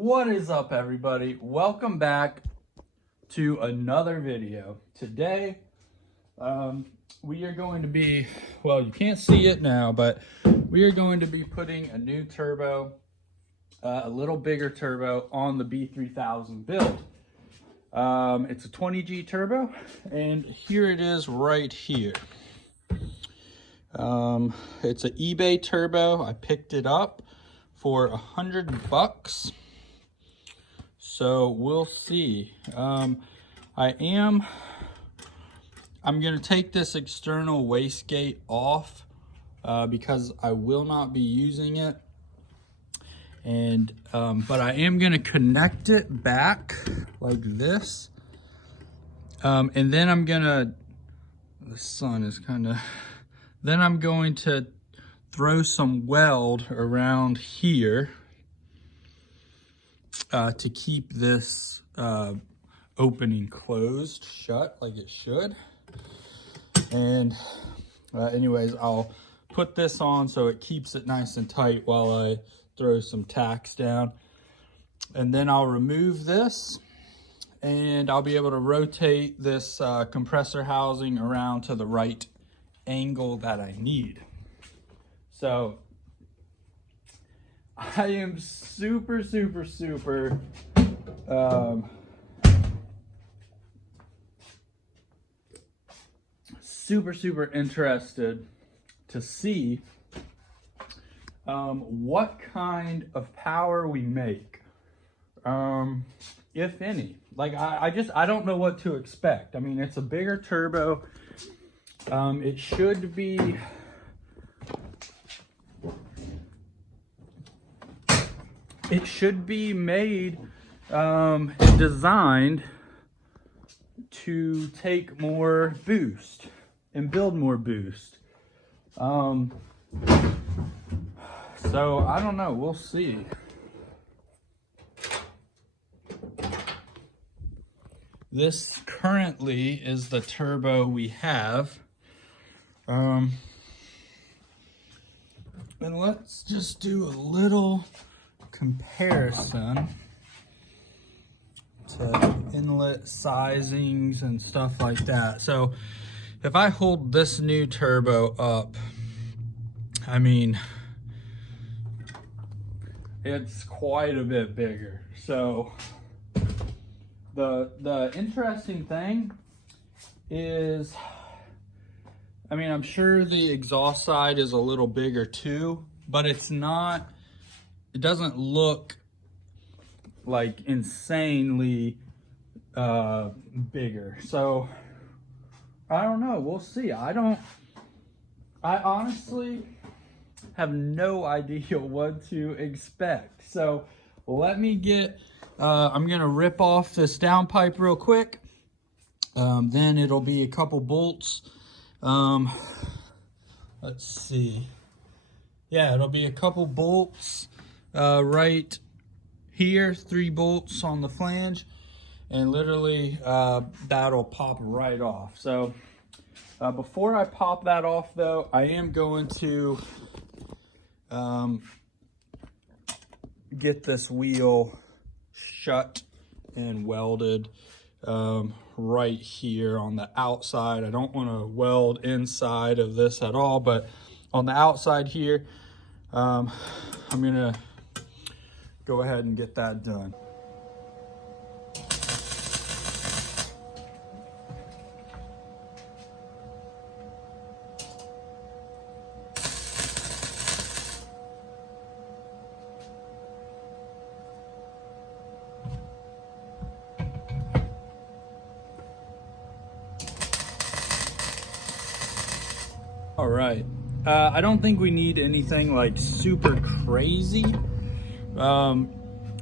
What is up, everybody? Welcome back to another video. Today we are going to be, well, you can't see it now, but we are going to be putting a new turbo, a little bigger turbo on the b3000 build. It's a 20G turbo, and here it is right here. It's an eBay turbo. I picked it up for $100. So we'll see. I'm gonna take this external wastegate off because I will not be using it. And but I am gonna connect it back like this. And then I'm gonna, the sun is then I'm going to throw some weld around here to keep this opening closed shut like it should. And anyways, I'll put this on so it keeps it nice and tight while I throw some tacks down. And then I'll remove this and I'll be able to rotate this compressor housing around to the right angle that I need. So I am super interested to see what kind of power we make, if any. Like I don't know what to expect. I mean, it's a bigger turbo. It should be made and designed to take more boost and build more boost. So I don't know, we'll see. This currently is the turbo we have. And let's just do a little comparison to inlet sizings and stuff like that. So if I hold this new turbo up, I mean, it's quite a bit bigger. So the interesting thing is, I mean, I'm sure the exhaust side is a little bigger too, but it's not, it doesn't look like insanely bigger. So I don't know, we'll see. I honestly have no idea what to expect. So let me get, I'm gonna rip off this downpipe real quick. Then it'll be a couple bolts. Let's see. Yeah, it'll be a couple bolts right here, 3 bolts on the flange, and literally that'll pop right off. So before I pop that off though, I am going to get this wheel shut and welded right here on the outside. I don't want to weld inside of this at all, but on the outside here, I'm gonna go ahead and get that done. All right, I don't think we need anything like super crazy.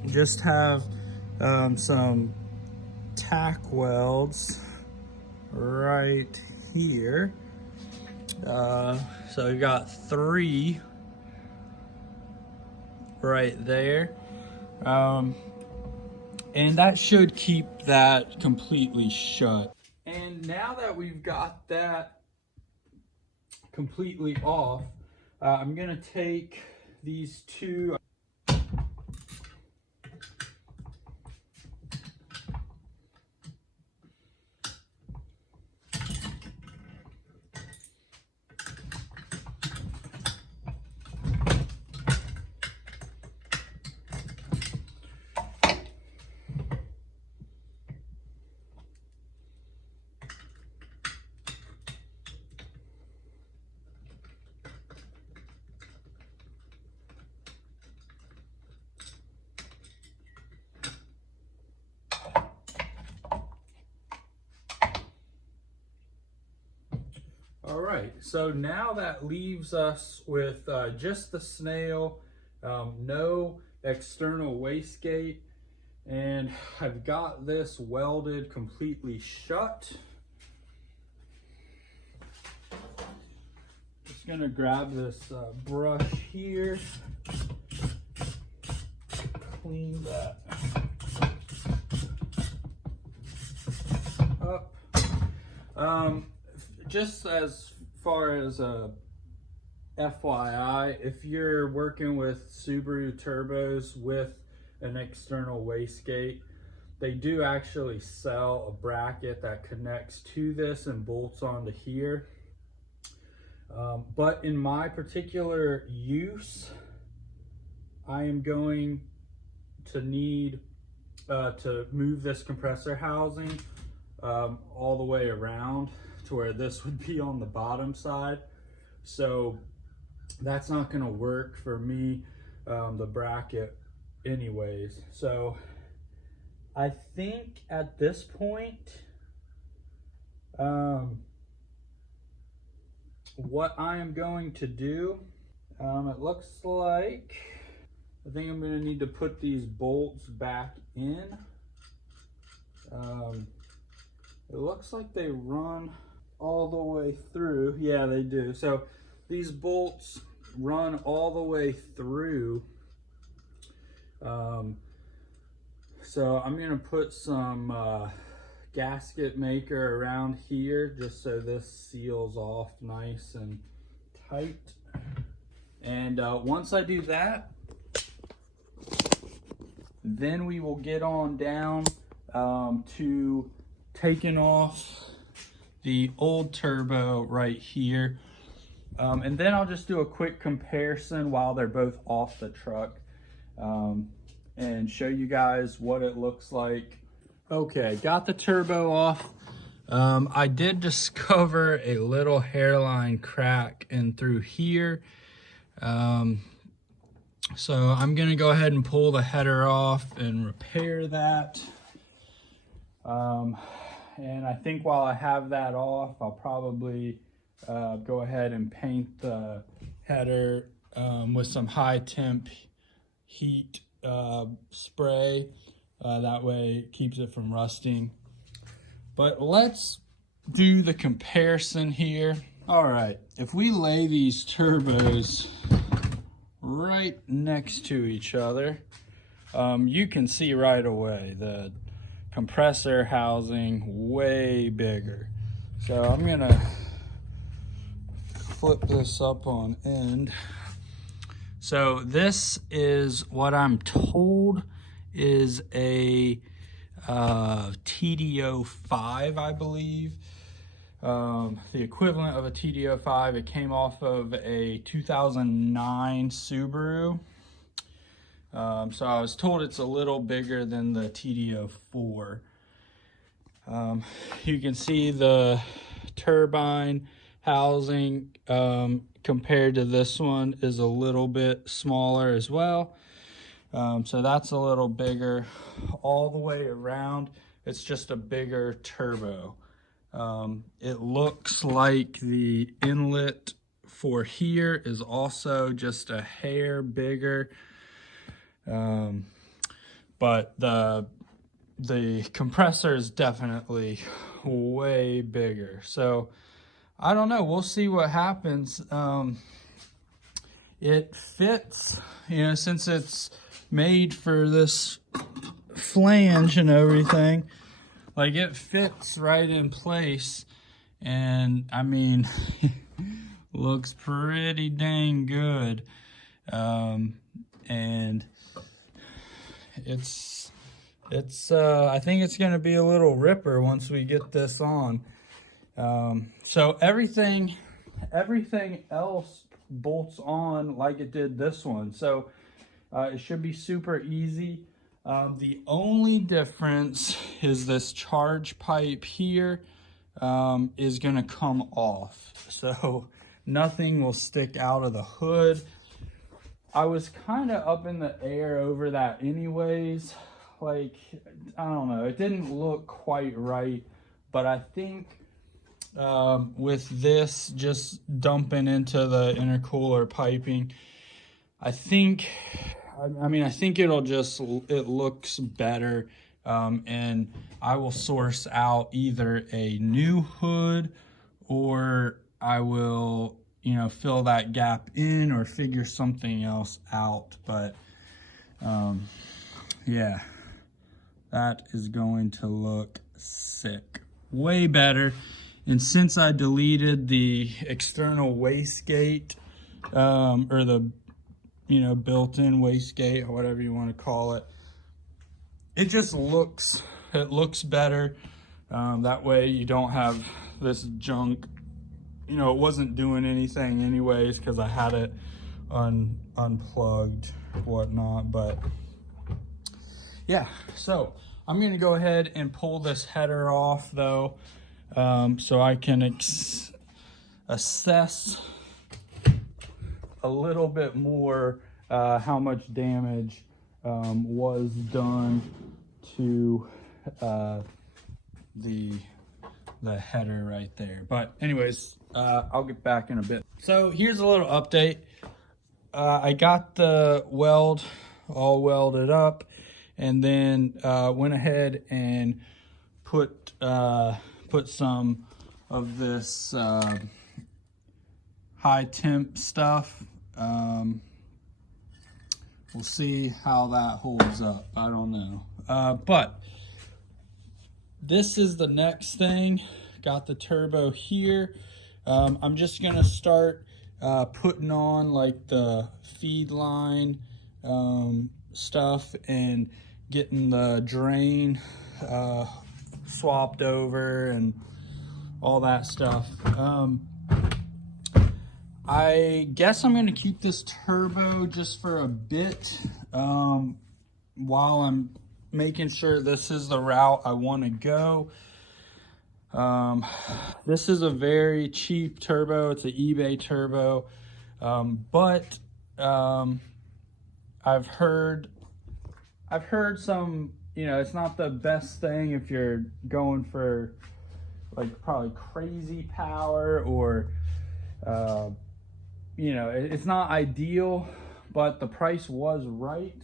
Just have some tack welds right here. So we've got 3 right there. And that should keep that completely shut. And now that we've got that completely off, I'm gonna take these 2 All right, so now that leaves us with just the snail, no external wastegate, and I've got this welded completely shut. Just gonna grab this brush here, clean that up. Just as far as a FYI, if you're working with Subaru turbos with an external wastegate, they do actually sell a bracket that connects to this and bolts onto here. But in my particular use, I am going to need to move this compressor housing all the way around to where this would be on the bottom side. So that's not going to work for me, the bracket anyways. So I think at this point, what I am going to do, it looks like, I think I'm going to need to put these bolts back in. It looks like they run all the way through. Yeah, they do. So these bolts run all the way through. So I'm going to put some gasket maker around here just so this seals off nice and tight. And once I do that, then we will get on down to taking off the old turbo right here. And then I'll just do a quick comparison while they're both off the truck and show you guys what it looks like. Okay, got the turbo off. I did discover a little hairline crack in through here. So I'm gonna go ahead and pull the header off and repair that. And I think while I have that off, I'll probably go ahead and paint the header with some high temp heat spray. That way it keeps it from rusting. But let's do the comparison here. All right, if we lay these turbos right next to each other, you can see right away the compressor housing way bigger. So I'm gonna flip this up on end. So this is what I'm told is a TDO5, I believe. The equivalent of a TDO5. It came off of a 2009 Subaru. So I was told it's a little bigger than the TDO4. You can see the turbine housing compared to this one is a little bit smaller as well. So that's a little bigger all the way around. It's just a bigger turbo. It looks like the inlet for here is also just a hair bigger. But the compressor is definitely way bigger. So I don't know, we'll see what happens. It fits, you know, since it's made for this flange and everything, like it fits right in place. And I mean, looks pretty dang good. And it's I think it's going to be a little ripper once we get this on. So everything else bolts on like it did this one. So it should be super easy. The only difference is this charge pipe here is going to come off. So nothing will stick out of the hood. I was kind of up in the air over that anyways. Like, I don't know, it didn't look quite right, but I think with this just dumping into the intercooler piping. I think it'll just, it looks better. And I will source out either a new hood, or I will, you know, fill that gap in or figure something else out. But yeah, that is going to look sick. Way better. And since I deleted the external wastegate, or the, you know, built-in wastegate, or whatever you want to call it, it just looks, it looks better. That way you don't have this junk. You know, it wasn't doing anything anyways because I had it unplugged, whatnot. But yeah, so I'm gonna go ahead and pull this header off though, so I can assess a little bit more how much damage was done to the header right there. But anyways, I'll get back in a bit. So here's a little update. I got the weld all welded up, and then went ahead and put some of this high temp stuff. We'll see how that holds up. I don't know. But this is the next thing. Got the turbo here. I'm just gonna start putting on like the feed line stuff and getting the drain swapped over and all that stuff. I guess I'm gonna keep this turbo just for a bit while I'm making sure this is the route I want to go. This is a very cheap turbo. It's an eBay turbo, but I've heard some, you know, it's not the best thing if you're going for like probably crazy power, or you know, it's not ideal, but the price was right.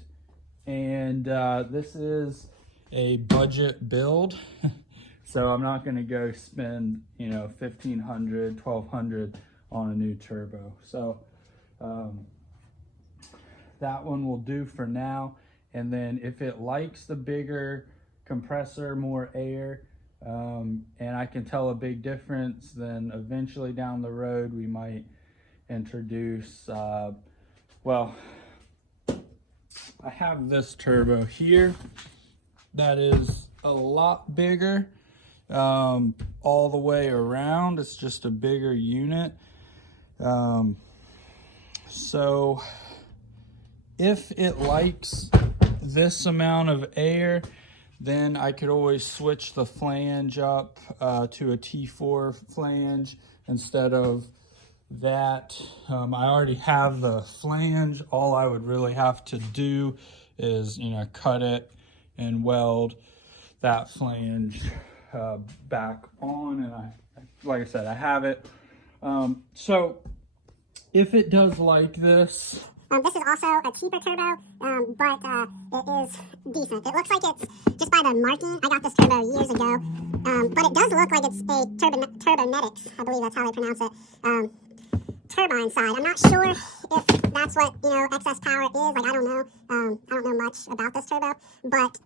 And this is a budget build. So I'm not going to go spend, you know, $1,500, $1,200 on a new turbo. So that one will do for now. And then if it likes the bigger compressor, more air, and I can tell a big difference, then eventually down the road we might introduce, well, I have this turbo here that is a lot bigger all the way around. It's just a bigger unit. So if it likes this amount of air, then I could always switch the flange up to a T4 flange instead of that. I already have the flange. All I would really have to do is, you know, cut it and weld that flange back on, and like I said, I have it. So if it does like this, this is also a cheaper turbo, but it is decent. It looks like it's, just by the marking, I got this turbo years ago, but it does look like it's a Turbonetics, I believe that's how they pronounce it, turbine side. I'm not sure if that's what, you know, excess power is. Like, I don't know. I don't know much about this turbo, but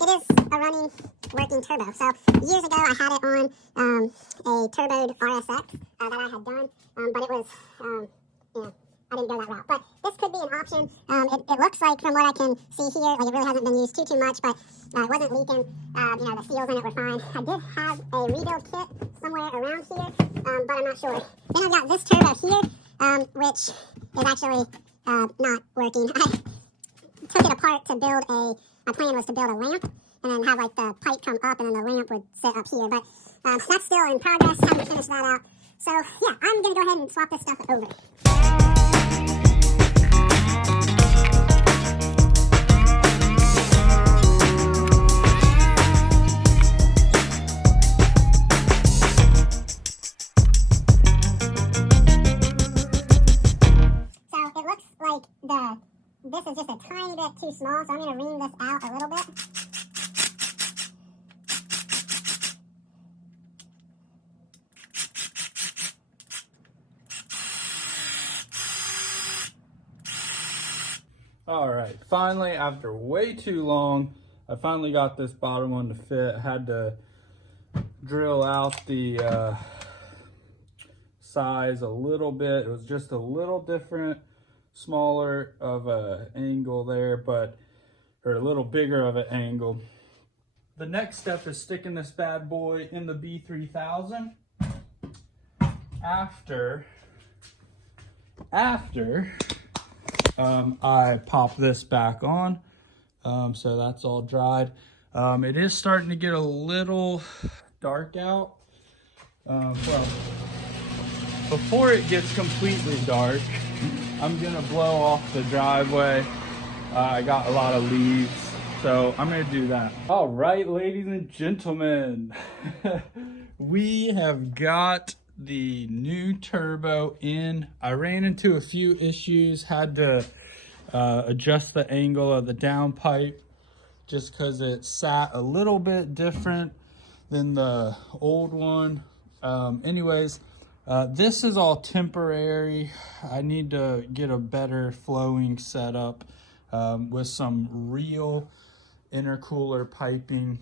it is a running, working turbo. So years ago, I had it on a turboed RSX that I had done, but it was, you know, I didn't go that route. But this could be an option. It looks like, from what I can see here, like it really hasn't been used too much, but it wasn't leaking. You know, the seals in it were fine. I did have a rebuild kit somewhere around here, but I'm not sure. Then I've got this turbo here, which is actually not working. I took it apart to build my plan was to build a lamp and then have like the pipe come up and then the lamp would sit up here. But that's still in progress. Haven't finished that out. So yeah, I'm going to go ahead and swap this stuff over. small, so I'm going to ream this out a little bit. All right, finally, after way too long, I finally got this bottom one to fit. I had to drill out the size a little bit. It was just a little different, smaller of a angle there, but, or a little bigger of an angle. The next step is sticking this bad boy in the b3000. After I pop this back on, so that's all dried. It is starting to get a little dark out. Well, before it gets completely dark, I'm gonna blow off the driveway. I got a lot of leaves, so I'm gonna do that. All right, ladies and gentlemen, we have got the new turbo in. I ran into a few issues, had to adjust the angle of the downpipe just because it sat a little bit different than the old one. Anyways, this is all temporary. I need to get a better flowing setup with some real intercooler piping.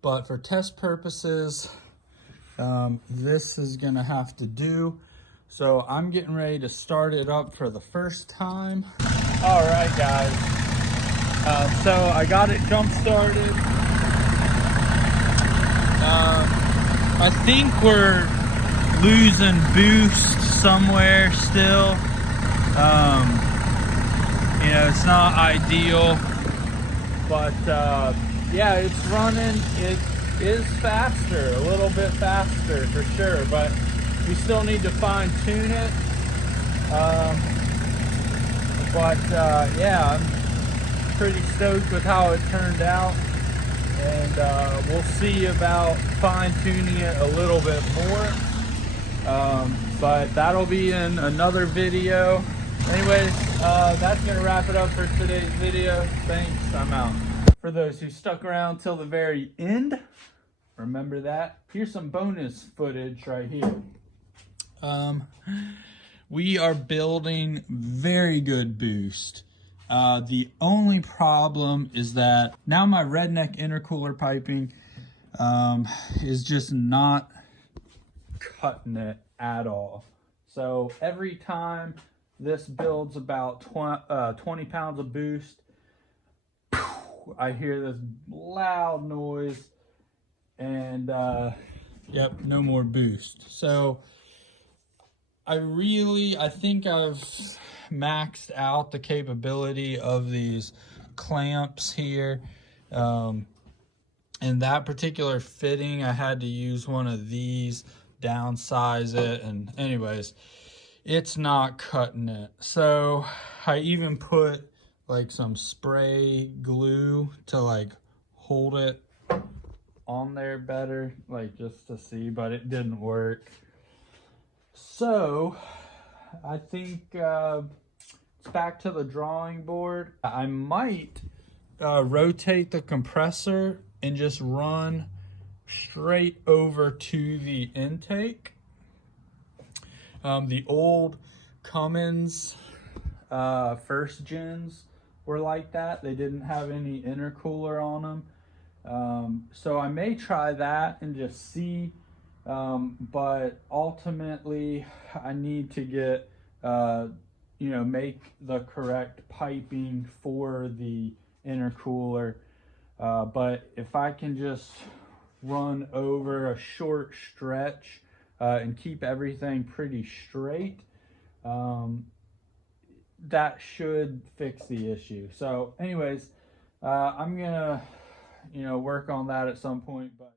But for test purposes, this is gonna have to do. So I'm getting ready to start it up for the first time. All right, guys. So I got it jump started. I think we're losing boost somewhere still. You know, it's not ideal, but yeah, it's running. It is faster, a little bit faster for sure, but we still need to fine tune it. Yeah, I'm pretty stoked with how it turned out, and we'll see about fine tuning it a little bit more. But that'll be in another video. Anyways, that's gonna wrap it up for today's video. Thanks, I'm out. For those who stuck around till the very end, remember that. Here's some bonus footage right here. We are building very good boost. The only problem is that now my redneck intercooler piping is just not cutting it at all. So every time this builds about 20 pounds of boost, I hear this loud noise, and yep, no more boost. So I think I've maxed out the capability of these clamps here. In that particular fitting, I had to use one of these, downsize it, and anyways, it's not cutting it. So I even put like some spray glue to like hold it on there better, like just to see, but it didn't work. So I think it's back to the drawing board. I might rotate the compressor and just run straight over to the intake. The old Cummins first gens were like that. They didn't have any intercooler on them. So I may try that and just see, but ultimately I need to get, you know, make the correct piping for the intercooler. But if I can just run over a short stretch and keep everything pretty straight, that should fix the issue. So anyways, I'm gonna, you know, work on that at some point. But